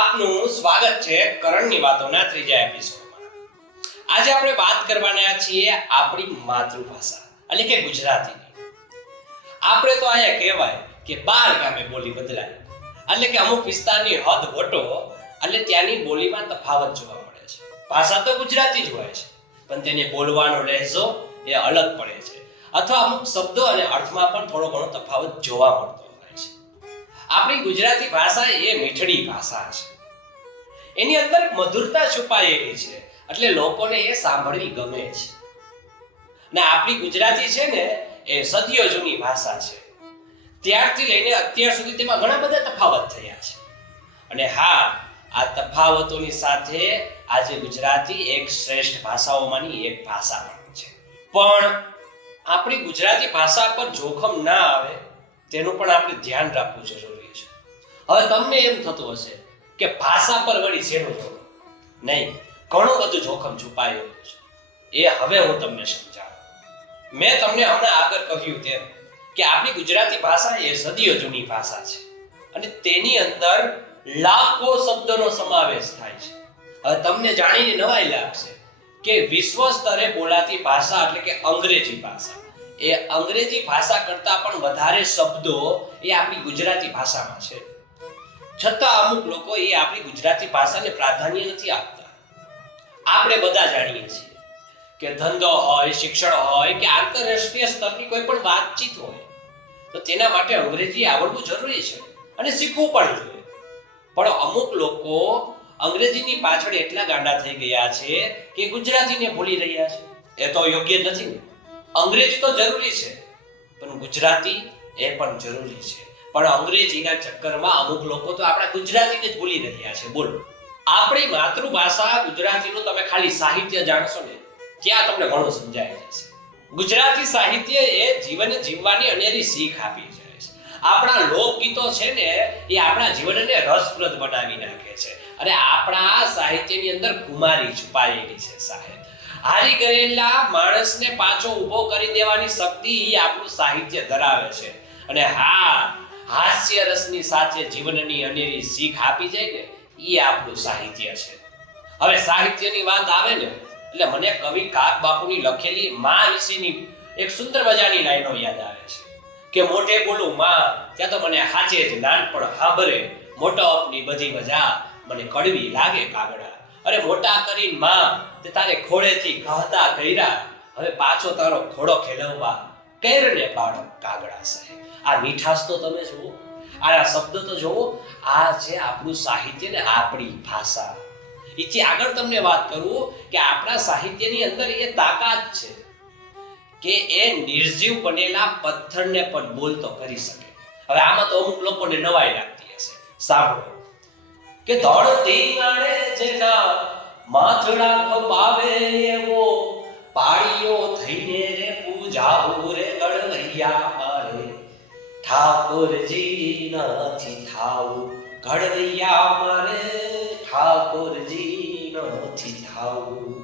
આપનું સ્વાગત છે કરણની વાતોના ત્રીજા એપિસોડમાં. આજે આપણે વાત કરવાના છીએ આપણી માતૃભાષા એટલે કે ગુજરાતીની. આપણે તો અહીંયા કહેવાય કે 12 ગામે બોલી બદલાય, એટલે કે અમુક વિસ્તારની હદ વટો એટલે ત્યાંની બોલીમાં તફાવત જોવા મળે છે. ભાષા તો ગુજરાતી જ હોય છે, પણ તેને બોલવાનો લહેજો એ અલગ પડે છે, અથવા અમુક શબ્દો અને અર્થમાં પણ થોડો ઘણો તફાવત જોવા મળતો હોય છે. આપણી ગુજરાતી ભાષા એ મીઠડી ભાષા છે. એની અંદર મધુરતા છુપાયેલી છે, એટલે લોકોને એ સાંભળવી ગમે છે. ને આપણી ગુજરાતી છે ને એ સદીઓ જૂની ભાષા છે. ત્યારથી લઈને અત્યાર સુધી તેમાં ઘણા બધા તફાવત થયા છે. અને હા, આ તફાવતોની સાથે આજે ગુજરાતી એક શ્રેષ્ઠ ભાષાઓમાંની એક ભાષા પણ છે. પણ આપણી ગુજરાતી ભાષા પર જોખમ ના આવે તેનું પણ આપણે ધ્યાન રાખવું જરૂરી છે. હવે તમને એમ થતું હશે કે ભાષા પર વળી શેનું જોખમ? નહીં, ઘણું બધું જોખમ છુપાયેલું છે. એ હવે હું તમને સમજાવું. મેં તમને હમણાં આગળ કહ્યું તેમ કે આપણી ગુજરાતી ભાષા એ સદીઓ જૂની ભાષા છે અને તેની અંદર લાખો શબ્દોનો સમાવેશ થાય છે. હવે તમને જાણીને નવાઈ લાગશે કે વિશ્વ સ્તરે બોલાતી ભાષા એટલે કે અંગ્રેજી ભાષા, એ અંગ્રેજી ભાષા કરતા પણ વધારે શબ્દો એ આપણી ગુજરાતી ભાષામાં છે. છતાં અમુક લોકો એ આપણી ગુજરાતી ભાષાને પ્રાધાન્ય નથી આપતા. આપણે બધા જાણીએ છીએ કે ધંધો હોય, શિક્ષણ હોય કે આંતરરાષ્ટ્રીય સ્તરની કોઈ પણ વાતચીત હોય તો તેના માટે અંગ્રેજી આવડવું જરૂરી છે અને શીખવું પણ જોઈએ. પણ અમુક લોકો અંગ્રેજીની પાછળ એટલા ગાંડા થઈ ગયા છે કે ગુજરાતીને ભૂલી રહ્યા છે. એ તો યોગ્ય નથી ને. અંગ્રેજી તો જરૂરી છે, પણ ગુજરાતી એ પણ જરૂરી છે. પણ અંગ્રેજીના ચક્કરમાં અમુક લોકો તો આપણા ગુજરાતીને જ ભૂલી રહ્યા છે. બોલો, આપણી માતૃભાષા ગુજરાતીનું તમે ખાલી સાહિત્ય જાણશો ને ત્યાં તમને ઘણું સમજાઈ જશે. ગુજરાતી સાહિત્ય એ જીવન જીવવાની અનેરી શીખ આપી જાય છે. આપણા લોકગીતો છે ને એ આપણા જીવનને રસપ્રદ બનાવી નાખે છે અને આપણા સાહિત્યની અંદર કુમારી છુપાયેલી છે. સાહેબ, હારી ગયેલા માણસને પાછો ઊભો કરી દેવાની શક્તિ એ આપણું સાહિત્ય ધરાવે છે. અને હા, હાસ્ય રસની સાથે જીવનની અનેરી શીખ આપી જાય ને એ આપણું સાહિત્ય છે. હવે સાહિત્યની વાત આવે ને એટલે મને કવિ કાગ બાપુની લખેલી માં વિશેની એક સુંદર મજાની લાઈનો યાદ આવે છે કે મોઢે બોલું માં ત્યાં તો મને હાચે જ નાનપણ હાંભરે, મોટો અપની બધી મજા મને કડવી લાગે કાગડા. અરે મોટા કરીને માં તે તારે ખોળેથી કહતા કર્યા, હવે પાછો તારો ખોડો ખેલવવા કેરને બાળક કાગડા. સાહેબ, આ મીઠાશ તો તમે જુઓ, આ શબ્દ તો જુઓ. આ છે આપણું સાહિત્ય ને આપણી ભાષા. એથી આગળ તમને વાત કરું કે આપણા સાહિત્યની અંદર એ તાકાત છે કે એ નિર્જીવ બનેલા પથ્થરને પણ બોલતો કરી શકે. હવે આમાં તો અમુક લોકોને નવાઈ લાગતી હશે. સાંભળો કે ધરતી આણે જેના માથડા ખપાવે એવો પાળીઓ થઈને રે પૂજાવું રે ગણવૈયા મારે, ઠાકોરજી નથી થાવું ઘડવૈયા મારે, ઠાકોરજી નથી થાવું.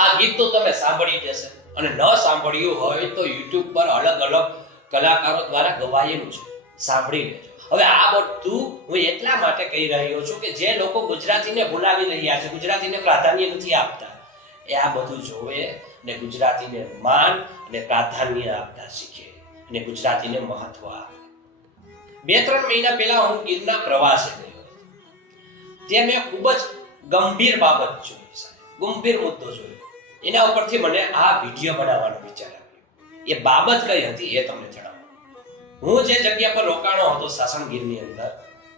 આ ગીત તો તમે સાંભળી જશે અને ન સાંભળ્યું હોય તો YouTube પર અલગ અલગ કલાકારો દ્વારા ગવાયેલું છે, સાંભળી લેજો. હવે આ બધું હું એટલા માટે કહી રહ્યો છું કે જે લોકો ગુજરાતીને ભૂલાવી રહ્યા છે, ગુજરાતીને પ્રાધાન્ય નથી આપતા, એ આ બધું જોવે ને ગુજરાતીને માન અને પ્રાધાન્ય આપતા શીખે અને ગુજરાતીને મહત્વ આપે. 2-3 મહિના પહેલા હું ગીરના પ્રવાસે ગયો. ત્યાં મેં ખૂબ જ ગંભીર બાબત જોઈ, ગંભીર મુદ્દો જોયો. એના ઉપરથી મને આ વિડીયો બનાવવાનો વિચાર આવ્યો. એ બાબત કઈ હતી એ તમને જણાવું. હું જે જગ્યા પર રોકાણો હતો સાસણગીરની અંદર,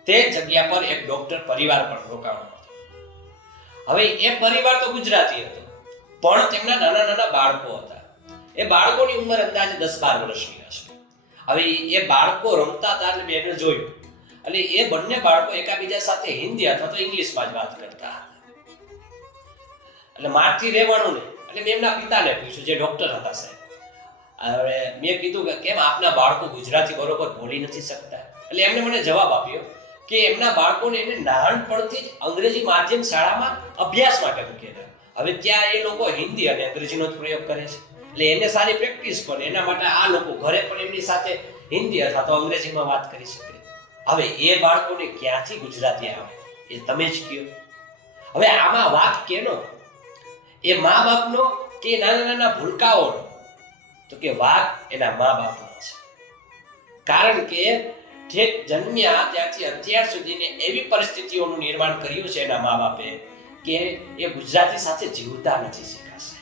તે જગ્યા પર એક ડોક્ટર પરિવાર પણ રોકાણો હતો. હવે એ પરિવાર તો ગુજરાતી હતો, પણ તેમના નાના નાના બાળકો હતા. એ બાળકોની ઉંમર અંદાજે 10-12 વર્ષની હશે. હવે એ બાળકો રમતા હતા એટલે મેં એને જોયું. એટલે એ બંને બાળકો એકબીજા સાથે હિન્દી અથવા તો ઇંગ્લિશમાં જ વાત કરતા હતા. એટલે મારથી રહેવાનું નહીં. એટલે મેં એમના પિતાને પૂછ્યું, જે ડોક્ટર હતા સાહેબ. હવે મેં કીધું કે કેમ આપના બાળકો ગુજરાતી બરોબર બોલી નથી શકતા? એટલે એમને મને જવાબ આપ્યો કે એમના બાળકોને એને નાનપણથી જ અંગ્રેજી માધ્યમ શાળામાં અભ્યાસ માટે મૂકેલા. હવે ત્યાં એ લોકો હિન્દી અને અંગ્રેજીનો જ પ્રયોગ કરે છે. એટલે એને સારી પ્રેક્ટિસ પણ, એના માટે આ લોકો ઘરે પણ એમની સાથે હિન્દી અથવા તો અંગ્રેજીમાં વાત કરી શકે. હવે એ બાળકોને ક્યાંથી ગુજરાતી આવે એ તમે જ કહો. હવે આમાં વાક કેનો? એ મા બાપનો કે નાના નાના ભૂલકાઓનો? તો કે વાક એના મા બાપનો છે. કારણ કે ઠેક જન્મ્યા ત્યાંથી અત્યાર સુધીને એવી પરિસ્થિતિઓનું નિર્માણ કર્યું છે એના મા બાપે કે એ ગુજરાતી સાથે જીવતા નથી શીખાશે.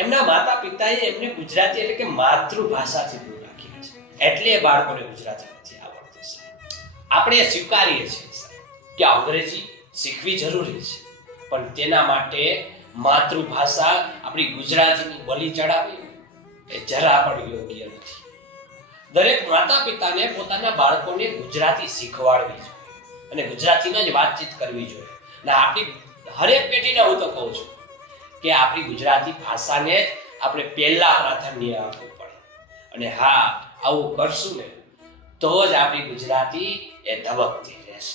એમના માતા પિતાએ એમને ગુજરાતી એટલે કે માતૃભાષાથી દૂર રાખી છે, એટલે એ બાળકોને ગુજરાતી નથી આવડતું. આપણે સ્વીકારીએ છીએ કે અંગ્રેજી શીખવી જરૂરી છે, પણ તેના માટે માતૃભાષા આપણી ગુજરાતીની બલી ચડાવી એ જરા પણ યોગ્ય નથી. દરેક માતા પિતાને પોતાના બાળકોને ગુજરાતી શીખવાડવી જોઈએ અને ગુજરાતીમાં જ વાતચીત કરવી જોઈએ. અને આપણી હરેક પેઢીને હું તો કહું છું કે આપણી ગુજરાતી ભાષાને જ આપણે પહેલા પ્રાધાન્ય આપવું પડે. અને હા, આવું કરશું ને તો જ આપણી ગુજરાતી એ ધબકતી રહેશે.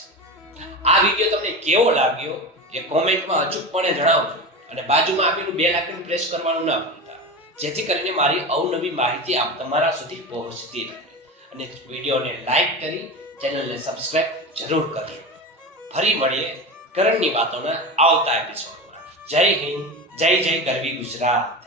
આ વિડીયો તમને કેવો લાગ્યો એ કોમેન્ટમાં અચૂકપણે જણાવજો અને બાજુમાં આપેલું બેલ આઇકન પ્રેસ કરવાનું ના ભૂલતા, જેથી કરીને મારી અવનવી માહિતી આપ તમારા સુધી પહોંચતી રહે. અને વિડીયોને લાઈક કરી ચેનલને સબસ્ક્રાઇબ જરૂર કરજો. ફરી મળીએ કરણની વાતોના આવતા એપિસોડમાં. જય હિન્દ, જય જય ગરવી ગુજરાત.